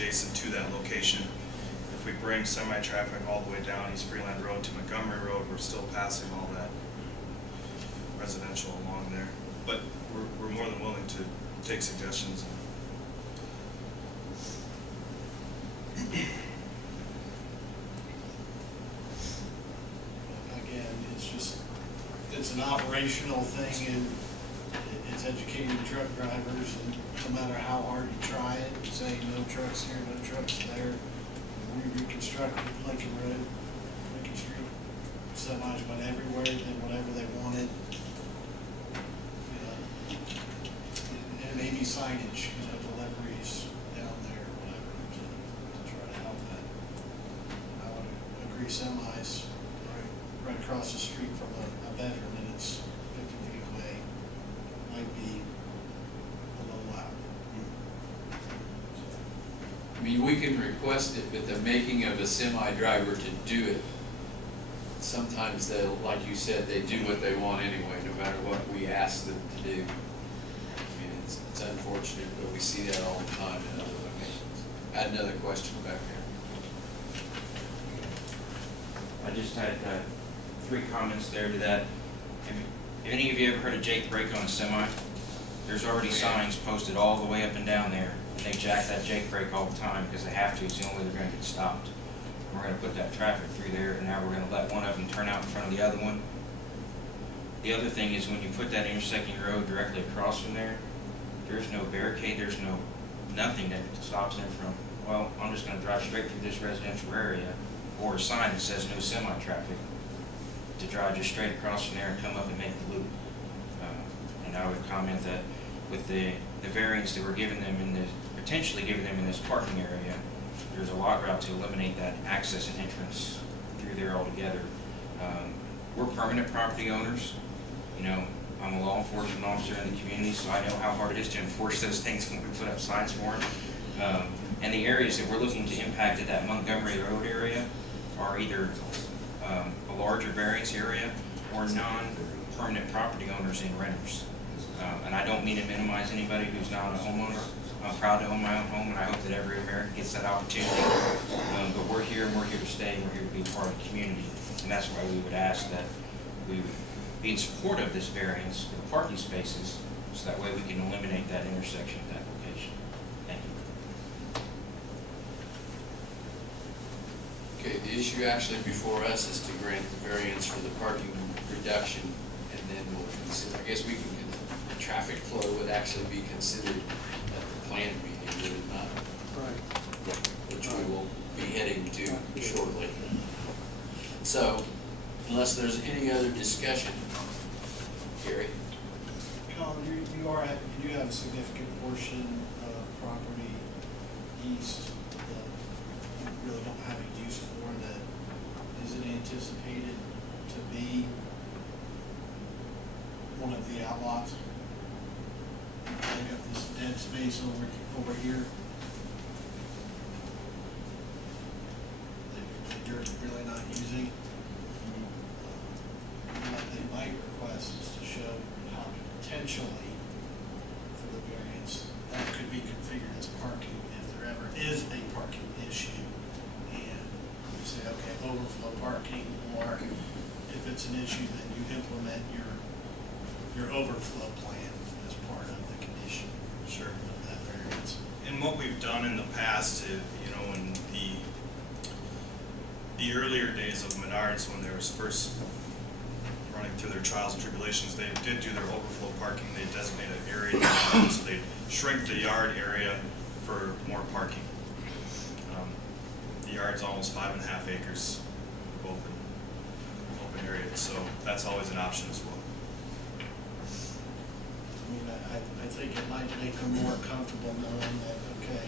adjacent to that location. If we bring semi-traffic all the way down East Freeland Road to Montgomery Road, we're still passing all that residential along there. But we're more than willing to take suggestions. Again, it's an operational thing, and it's educating truck drivers, and no matter how hard you try it, you say no trucks here, no trucks there. We reconstructed Lincoln Street. Semis went everywhere, did whatever they wanted. And maybe signage, deliveries down there or whatever to try to help that. I would agree semis right across the street from a bedroom, and it's 50 feet away, might be a little loud. I mean, we can request it, but the making of a semi-driver to do it, sometimes they'll, like you said, they do what they want anyway, no matter what we ask them to do. I mean, it's unfortunate, but we see that all the time in other locations. I had another question back there. I just had 3 comments there to that. Have any of you ever heard of Jake brake on a semi? There's already signs posted all the way up and down there, and they jack that Jake brake all the time because they have to. It's the only way they're going to get stopped. And we're going to put that traffic through there, and now we're going to let one of them turn out in front of the other one. The other thing is when you put that intersecting road directly across from there, there's no barricade, there's nothing that stops them from, well, I'm just going to drive straight through this residential area, or a sign that says no semi-traffic, to drive just straight across from there and come up and make the loop. And I would comment that with the variance that we're giving them potentially giving them in this parking area, there's a lot route to eliminate that access and entrance through there altogether. We're permanent property owners. You know, I'm a law enforcement officer in the community, so I know how hard it is to enforce those things when we put up signs for them. And the areas that we're looking to impact at that Montgomery Road area are either a larger variance area or non-permanent property owners and renters. And I don't mean to minimize anybody who's not a homeowner. I'm proud to own my own home, and I hope that every American gets that opportunity. But we're here, and we're here to stay, and we're here to be part of the community. And that's why we would ask that we would be in support of this variance for the parking spaces, so that way we can eliminate that intersection at that location. Thank you. Okay, the issue actually before us is to grant the variance for the parking reduction, and then we'll consider, I guess we can, the traffic flow would actually be considered at the planned meeting, would it not? Right. Which we will be heading to shortly. So, unless there's any other discussion, Gary? Colin, you do have a significant portion of property east that you really don't have a use for, that isn't anticipated to be one of the outlots. I got this dead space over here that you're really not using. What they might request is to show how potentially for the variance that could be configured as parking if there ever is a parking issue, and you say, okay, overflow parking, or if it's an issue, then you implement your overflow plan as part of the condition. Sure. Of that variance. And what we've done in the past, you know, in the earlier days of Menards, when there was first running through their trials and tribulations, they did do their overflow parking. They designated an area, so they shrink the yard area for more parking. The yard's almost 5.5 acres of open area, so that's always an option as well. I mean, I think it might make them more comfortable knowing that, okay,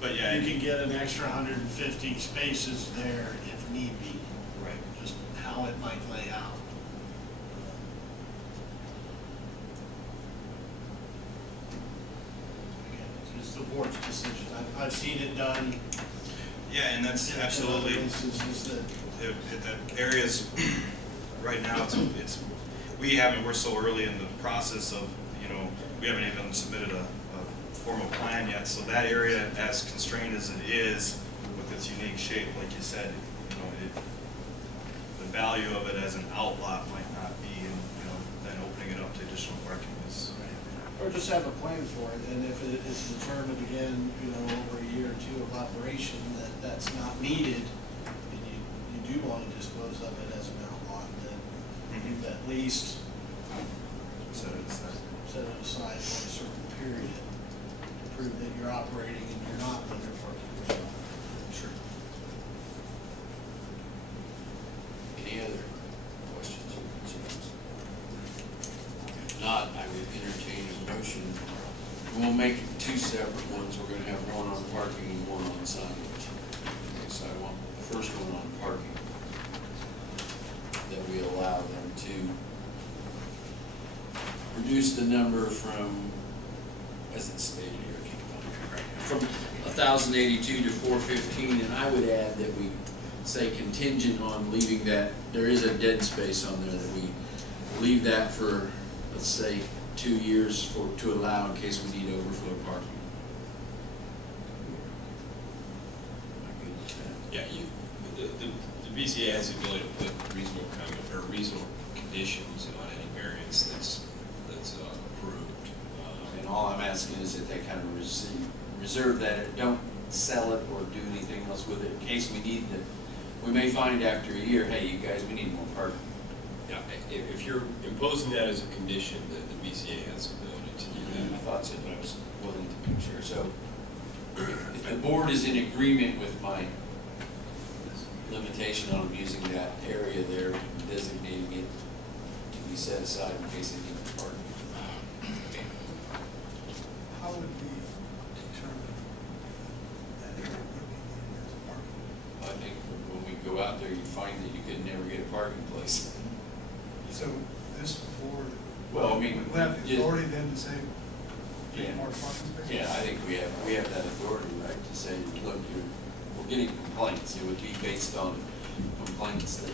but yeah, you can get an extra 150 spaces there if need be. Right. Just how it might lay out. Again, it's the board's decision. I've seen it done. Yeah, and that's absolutely. The areas right now, we're so early in the process of, you know, we haven't even submitted a formal plan yet, so that area, as constrained as it is, with its unique shape, like you said, you know, the value of it as an outlot might not be, and, you know, then opening it up to additional parking is. Or just have a plan for it, and if it is determined again, you know, over a year or two of operation that that's not needed, and you do want to dispose of it as an outlot, then you've at least set it aside for a certain period to prove that you're operating and you're not under parking yourself. Sure. Any other questions or concerns? If not, I would entertain a motion. We'll make two separate ones. We're gonna have one on parking and one on signage. Okay, so I want the first one on parking, that we allow them to reduce the number from, as it's stated here, I can't find it right now, from 1,082 to 415, and I would add that we say contingent on leaving that, there is a dead space on there, that we leave that for, let's say, 2 years to allow in case we need overflow parking. Am I good with that? Yeah, the BCA has the ability to put reasonable reasonable conditions on any variance that's approved. And all I'm asking is that they kind of reserve that, don't sell it or do anything else with it in case we need to. We may find after a year, hey, you guys, we need more parking. Yeah, if you're imposing that as a condition, the BCA has the ability to do I that. thought so, but I was willing to make sure. So if the board is in agreement with my limitation on using that area there, designating it to be set aside in case they need parking. How would we determine that area would be needed as parking? I think when we go out there, you find that you could never get a parking place. So this board, Well, I mean, would have the just- authority then to say, Yeah. get more parking spaces? Yeah, I think we have that authority, right, to say, look, we're getting complaints. It would be based on complaints that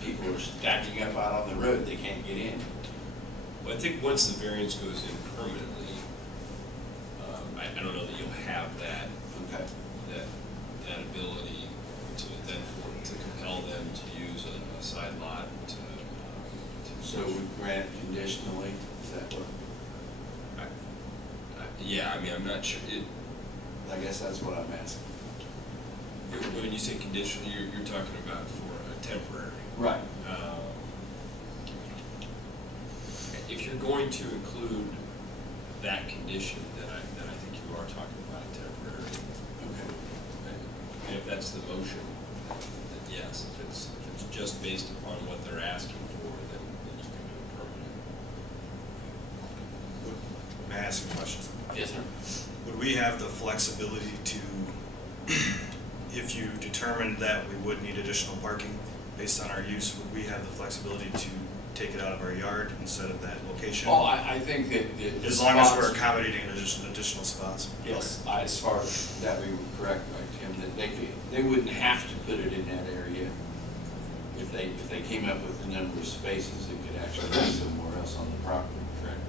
people are stacking up out on the road, they can't get in. Well, I think once the variance goes in permanently, I don't know that you'll have that Okay. ability to compel them to use a side lot to. So we grant conditionally, is that what, Yeah, I mean, I'm not sure. I guess that's what I'm asking. When you say conditional, you're talking about for a temporary. Right. If you're going to include that condition, then I think you are talking about a temporary. Okay. And if that's the motion, then yes. If it's just based upon what they're asking for, then you can do it permanent. May I ask a question? Yes, sir. Would we have the flexibility to, if you determined that we would need additional parking based on our use, would we have the flexibility to take it out of our yard instead of that location? Oh, I think that. As long as we're accommodating additional spots? Yes, as far as that we were correct, right, Tim, that they wouldn't have to put it in that area. If they came up with the number of spaces, it could actually be somewhere else on the property, correct?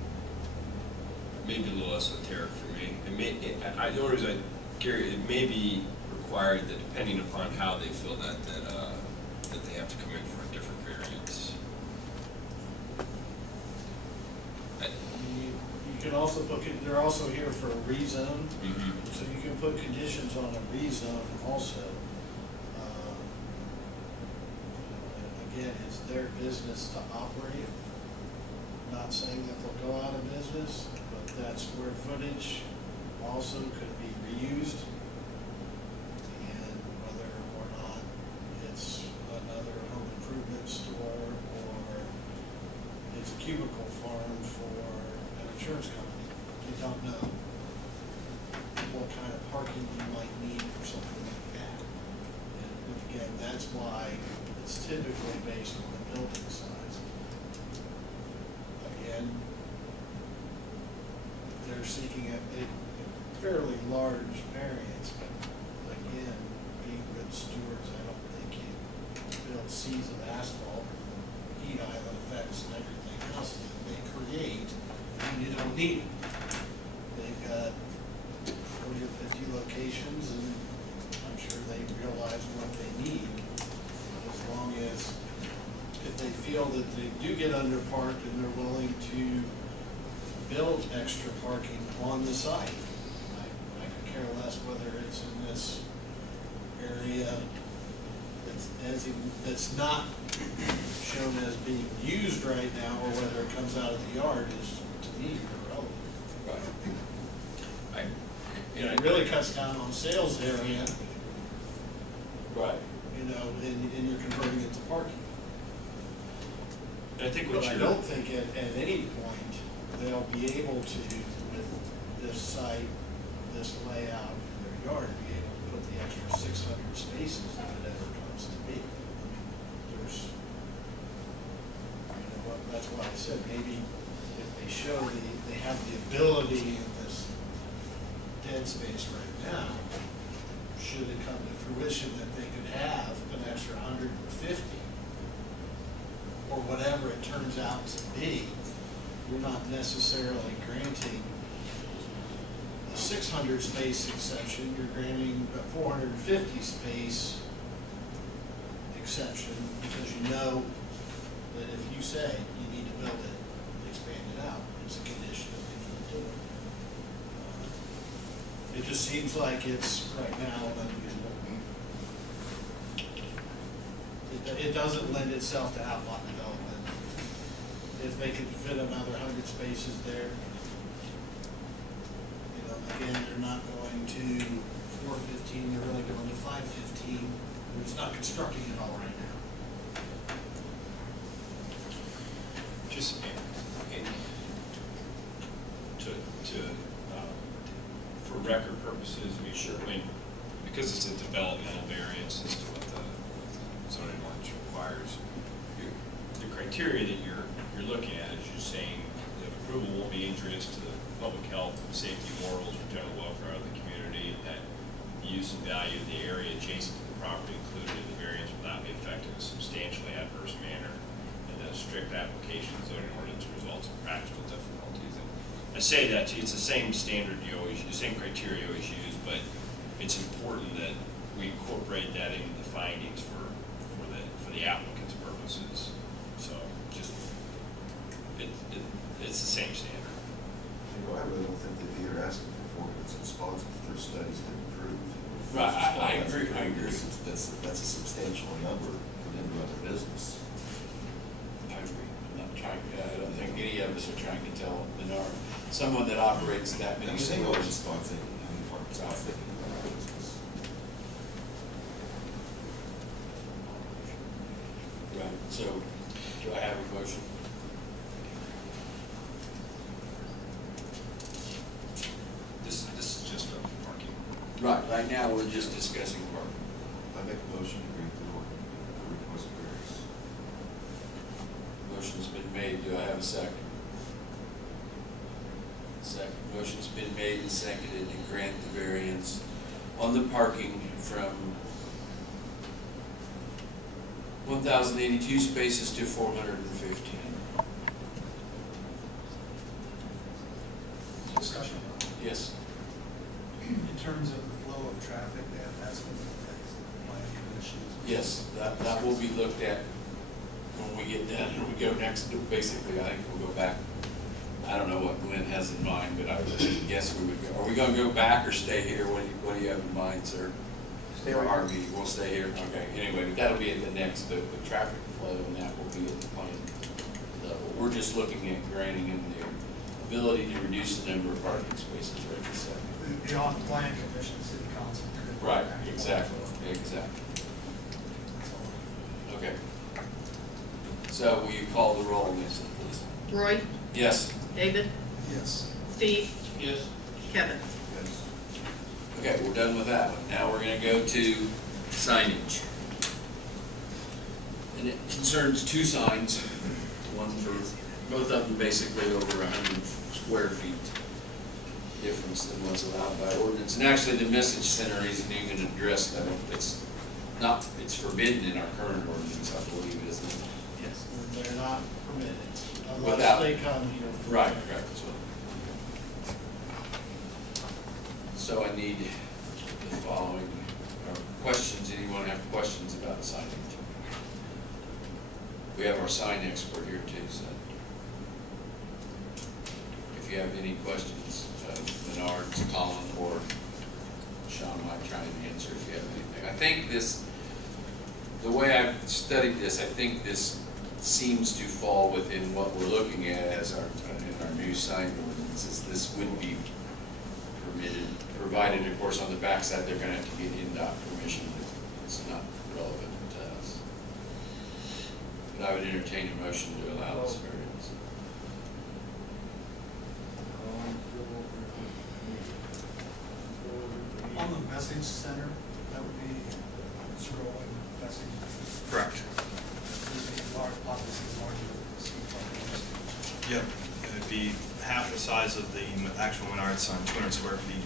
Maybe a little esoteric for me. The only reason Gary, it may be required that depending upon how they feel that they have to come in for a different variance. You can also put, they're also here for a rezone, Mm-hmm. so you can put conditions on a rezone also. Again, it's their business to operate. Not saying that they'll go out of business, but that square footage also could be reused. And whether or not it's another home improvement store or it's a cubicle farm for an insurance company, you don't know what kind of parking you might need for something like that. And again, that's why it's typically based on the building size. Again, they're seeking a fairly large variance, but again, being good stewards, I don't think you build seas of asphalt, heat island effects and everything else that they create, and you don't need it. They've got they do get underparked and they're willing to build extra parking on the site. I could care less whether it's in this area that's not shown as being used right now, or whether it comes out of the yard is, to me, irrelevant. Right. It really cuts down on sales area, Right. you know, and you're converting it to parking. And I think But what I you're. don't think at any point they'll be able to, with this site, this layout in their yard, be able to put the extra 600 spaces if it ever comes to be. There's, you know, that's why I said maybe if they show they have the ability in this dead space right now, should it come to fruition that they could have an extra 150, or whatever it turns out to be, you're not necessarily granting a 600 space exception, you're granting a 450 space exception, because you know that if you say you need to build it, expand it out, it's a condition that they can do it. It just seems like it's right now unusable. It doesn't lend itself to outlot development. If they could fit another 100 spaces there, you know, again, they're not going to 415, they're really going to 515. They're just not constructing it all right now. Just for record purposes, I mean, sure, because it's a developmental variance as to what the zoning ordinance requires, the criteria that you're looking at is you're saying that approval won't be injurious to the public health, safety, morals, or general welfare of the community, and that the use and value of the area adjacent to the property included in the variance will not be affected in a substantially adverse manner, and that strict application of zoning ordinance results in practical difficulties. And I say that it's the same standard you always use, the same criteria you always use, but it's important that we incorporate that into the findings for the applicant's purposes. So just it's the same standard. You know, I really don't think they'd be here asking for 400 spots if their studies didn't prove. Right, I agree. That's a substantial number for them to run their business. I agree. I'm not trying, I don't think any of us are trying to tell Menard, someone that operates that many They always stores. start thinking, how many parking spots they can run their business. Right, so do I have a motion? This is just a parking. Right now we're just discussing parking. I make a motion to grant the request variance. Motion's been made, do I have a second? Second. Motion's been made and seconded to grant the variance on the parking from 1,082 spaces to 415. Discussion. Yes. In terms of the flow of traffic, that's going to affect the planning commission. Yes, that will be looked at when we get done, and we go next, basically, I think we'll go back. I don't know what Glenn has in mind, but I would guess we would go. Are we gonna go back or stay here? What do you have in mind, sir? Stay For right our meeting, we'll stay here, okay. Anyway, but that'll be at the next, the traffic flow, and that will be at the plan level. We're just looking at granting them the ability to reduce the number of parking spaces, right, this second. Beyond the planning commission, city council. Right, exactly. That's all. Okay. So will you call the roll, Lisa, please? Roy, Yes. David, Yes. Steve, Yes. Kevin. Yes. Okay, we're done with that one. Now we're gonna go to signage. And it concerns two signs, one for, both of them basically over 100 square feet difference than what's allowed by ordinance. And actually, the message center isn't even addressed, though. It's not, it's forbidden in our current ordinance, I believe, isn't it? Yes, they're not permitted Without- unless they come here. for- Right. So I need the following, questions, anyone have questions about signage? We have our sign expert here too, so. If you have any questions, Menards, Colin, or Sean might try and answer if you have anything. I think this, the way I've studied this, I think this seems to fall within what we're looking at as our, in our new sign ordinances. This would be permitted, provided, of course, on the backside, they're gonna have to get NDOT permission. It's not relevant to us. But I would entertain a motion to allow this variance. On the message center, that would be scrolling message. Correct. Would be large, obviously larger than the Yep. It'd be half the size of the actual Menards sign, 200 square feet,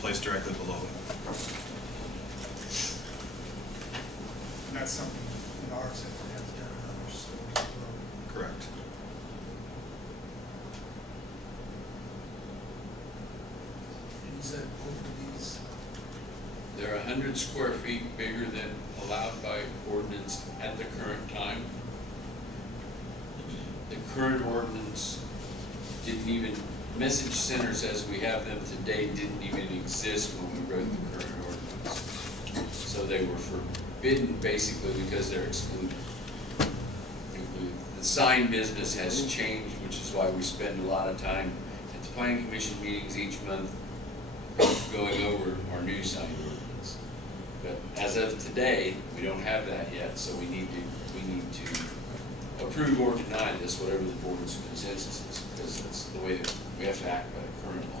placed directly below it. And that's something Menards has done in other stores as well. Correct. And you said both of these, They're 100 square feet bigger than allowed by ordinance at the current time. The current ordinance didn't even, message centers as we have them today didn't even exist when we wrote the current ordinance. So they were forbidden basically because they're excluded. The sign business has changed, which is why we spend a lot of time at the planning commission meetings each month going over our new sign ordinance. But as of today, we don't have that yet, so we need to approve or deny this, whatever the board's consensus is, because that's the way that we have to act by the current law.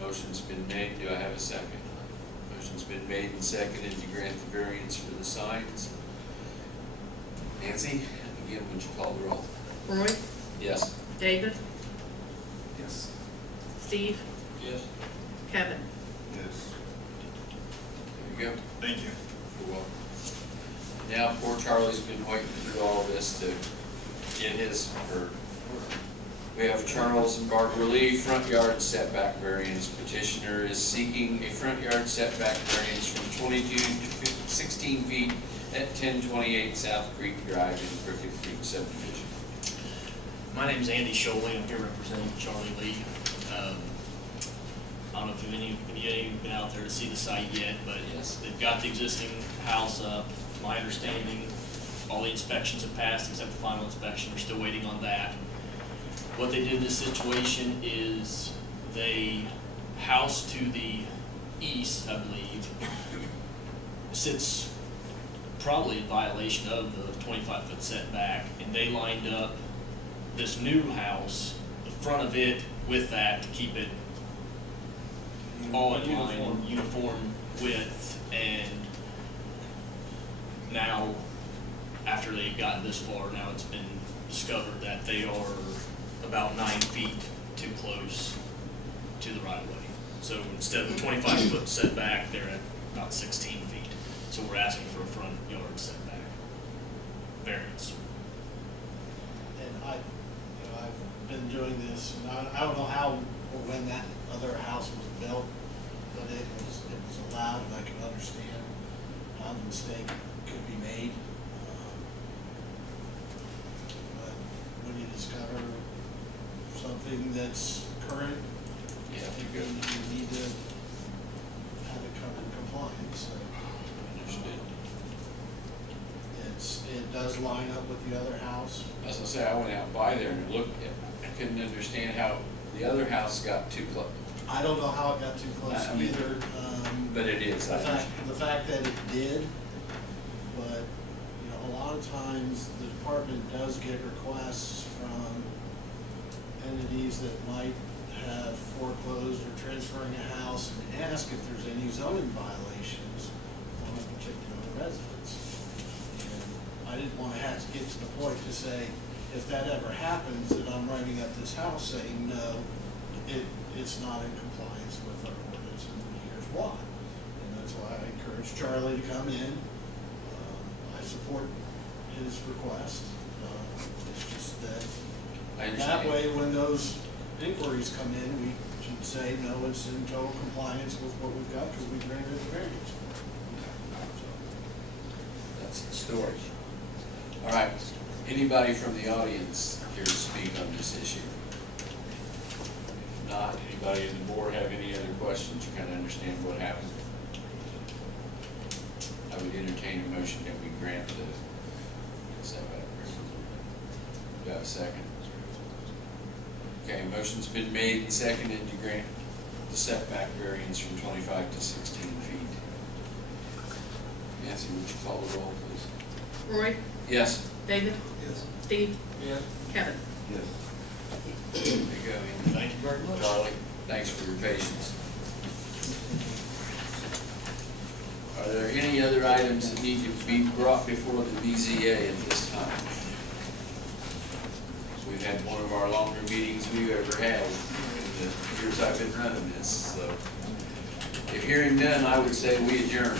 Motion's been made. Do I have a second? Motion's been made and seconded to grant the variance for the signs. Nancy, again, would you call the roll? Roy, Yes. David, yes. Steve, Yes. Kevin. Yes. There you go. Thank you. You're welcome. Now, poor Charlie's been waiting through all this to get his, or, we have Charles and Barbara Lee, front yard setback variance. Petitioner is seeking a front yard setback variance from 22 to 16 feet at 1028 South Creek Drive in Crooked Creek subdivision. My name's Andy Sholey. I'm here representing Charlie Lee. I don't know if any of you have been out there to see the site yet, but Yes. they've got the existing house up. My understanding, all the inspections have passed except the final inspection. We're still waiting on that. What they did in this situation is they house to the east, I believe, sits probably in violation of the 25-foot setback, and they lined up this new house, the front of it, with that to keep it all in line, uniform width, and now, after they've gotten this far, now it's been discovered that they are about 9 feet too close to the right of way. So instead of a 25-foot setback, they're at about 16 feet. So we're asking for a front yard setback variance. And I've been doing this, and I don't know how or when that other house was built, but it was allowed, and I can understand how the mistake could be made. But when you discover something that's current, Yeah, you need to have it come in compliance. So Understood. it does line up with the other house. As I say, I went out by there and looked at, I couldn't understand how the other house got too close. I don't know how it got too close I mean, either. But it is. The fact that it did, but, a lot of times the department does get requests from entities that might have foreclosed or transferring a house and ask if there's any zoning violations on a particular residence. And I didn't want to have to get to the point to say, if that ever happens, that I'm writing up this house saying, no, it's not in compliance with our ordinance, and here's why. And that's why I encourage Charlie to come in. I support his request. It's just that, I that understand. way, when those inquiries come in, we should say, no, it's in total compliance with what we've got, because we granted the variance. That's the story. All right, anybody from the audience here to speak on this issue? If not, anybody in the board have any other questions, you kind of understand what happened? I would entertain a motion that we grant the setback. Do I have a second? Okay, motion's been made and seconded to grant the setback variance from 25 to 16 feet. Nancy, would you call the roll, please? Roy, Yes. David, Yes. Steve, Yeah. Kevin. Yes. There you go, Ian. Thank you very much. Charlie, thanks for your patience. Are there any other items that need to be brought before the BZA at this time? We've had one of our longer meetings we've ever had in the years I've been running this, so. If hearing none, I would say we adjourn.